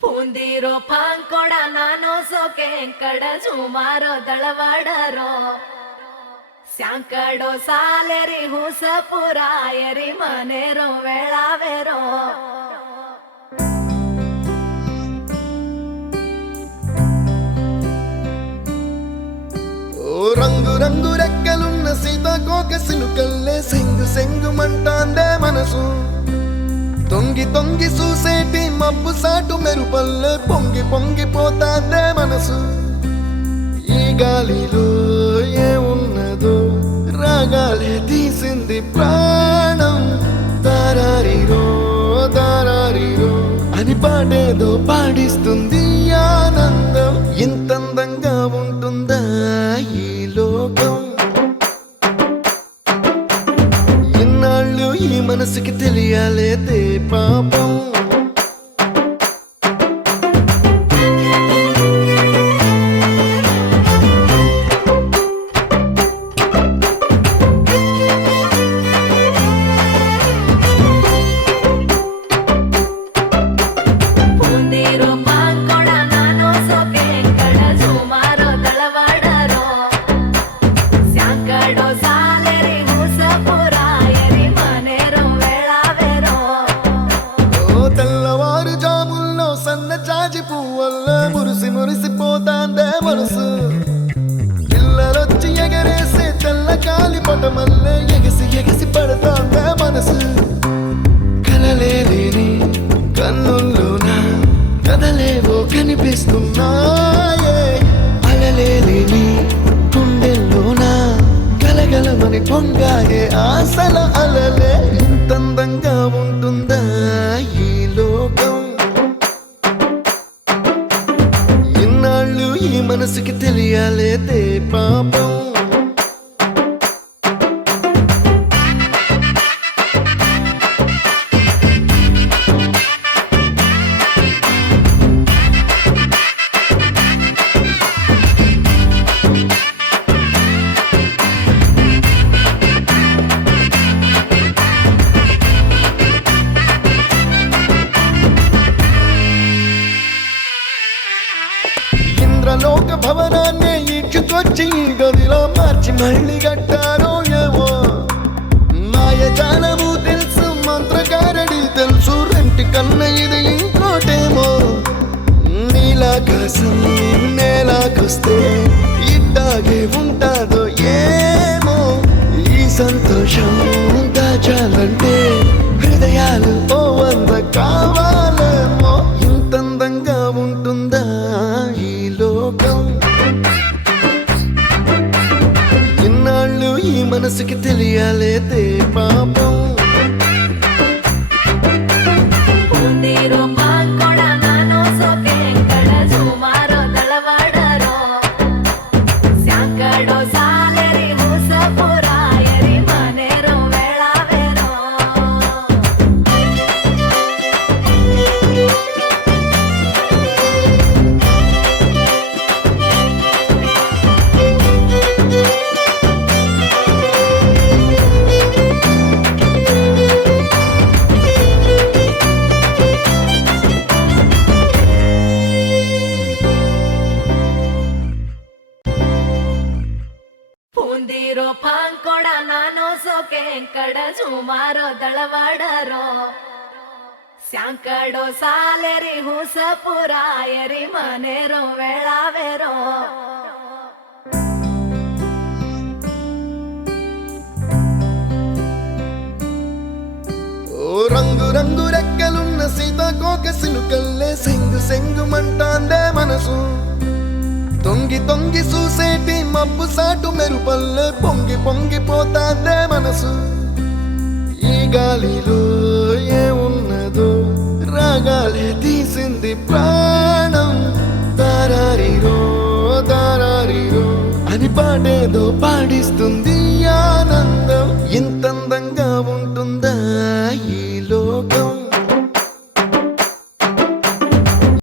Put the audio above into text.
ಪೂಂದಿರೋ ಪಾಂಕೊಡ ನಾನು ಸೋಕೆ ಕಡ ಸುಮಾರೋ ದಳವಾಡರೋ ಸ್ಯಾಂಕಡೋ ಸಾಲೆರಿ ಹುಸಪುರಾಯರಿ ಮನೆರೋ ವೇಳಾವೆರೋ ఓ రంగు రంగు రెక్కలున్న సీతాకోక సిలుకల్లే సెంగు సెంగు మంటాందే మనసు తొంగి తొంగి చూసేటి మబ్బు సాటు మెరుపల్లే పొంగి పొంగిపోతాందే మనసు ఈ గాలిలో ఏమున్నదో రాగాలే తీసింది ప్రాణం దారారిరో దారారిరో అని పాడేదో పాడిస్తుంది ఆనందం ఇంతందంగా ఉంటుందా ఈ లోకం ఇన్నాళ్ళు ఈ మనసుకి తెలియాలేదే పాపం ಪೂಂದಿರೋ ಪಾಂಕೊಡ ನಾನು ಸೋಕೆ ಕಡ ಸುಮಾರೋ ದಳವಾಡರೋ ಸ್ಯಾಂಕಡೋ ಸಾಲೆರಿ ಹುಸಪುರಾಯರಿ ಮನೆರೋ ವೇಳಾವೆರೋ ఓ తెల్లవారు జాముల్లో సన్న చాచి పువ్వల్లో మురిసి మురిసిపోతాందే మనసు పిల్లలొచ్చి ఎగరేసే తెల్ల కాలి పటమల్లే ఎగిసి ఎగిసి పడతాందే మనసు కలలేని కన్నుల్లోన కదలేవో కనిపిస్తున్నాయే అలలేని గుండెల్లోన గలగలమని పొంగాయే ఆశల అలలే ఇంతందంగా ఉంటుందా ఈ లోకం ఇన్నాళ్ళు ఈ మనసుకి తెలియాలేదే పాపం ఇంద్రలోక భవనాన్ని ఈడ్చుకొచ్చి ఈ గదిలో మార్చి మళ్ళీ కట్టారో ఏమో మాయజాలము తెలుసు మంత్రకారడి తెలుసు రెంటి కన్న ఇది ఇంకోటేమో నీలాకాశం నేలాకొస్తే ఇట్టాగే ఉంటాదో ఏమో ఈ సంతోషం దాచాలంటే హృదయాలు ఓ వంద కావాలేమో ఇంతందంగా ఉంటుందా ఈ లోకం ఇన్నాళ్ళు ఈ మనసుకి తెలియాలేదే పాపం ಪೂಂದಿರೋ ಪಾಂಕೊಡ ನಾನು ಸೋಕೆ ಕಡ ಸುಮಾರೋ ದಳವಾಡರೋ ಸ್ಯಾಂಕಡೋ ಸಾಲೆರಿ ಹುಸಪುರಾಯರಿ ಮನೆರೋ ವೇಳಾವೆರೋ ಪೂಂದಿರೋ ಪಾಂಕೊಡ ನಾನು ಸೋಕೆ ಕಡ ಸುಮಾರೋ ದಳವಾಡರೋ ಸ್ಯಾಂಕಡೋ ಸಾಲೆರಿ ಹುಸಪುರಾಯರಿ ಮನೆರೋ ವೇಳಾವೆರೋ ఓ రంగు రంగు రెక్కలున్న సీతాకోక సిలుకల్లే సెంగు సెంగు మంటాందే మనసు తొంగి తొంగి చూసేటి మబ్బు సాటు మెరుపల్లే పొంగి పొంగిపోతాందే మనసు ఈ గాలిలో ఏమున్నదో రాగాలే తీసింది ప్రాణం దారారిరో దారారిరో అని పాడేదో పాడిస్తుంది ఆనందం ఇంత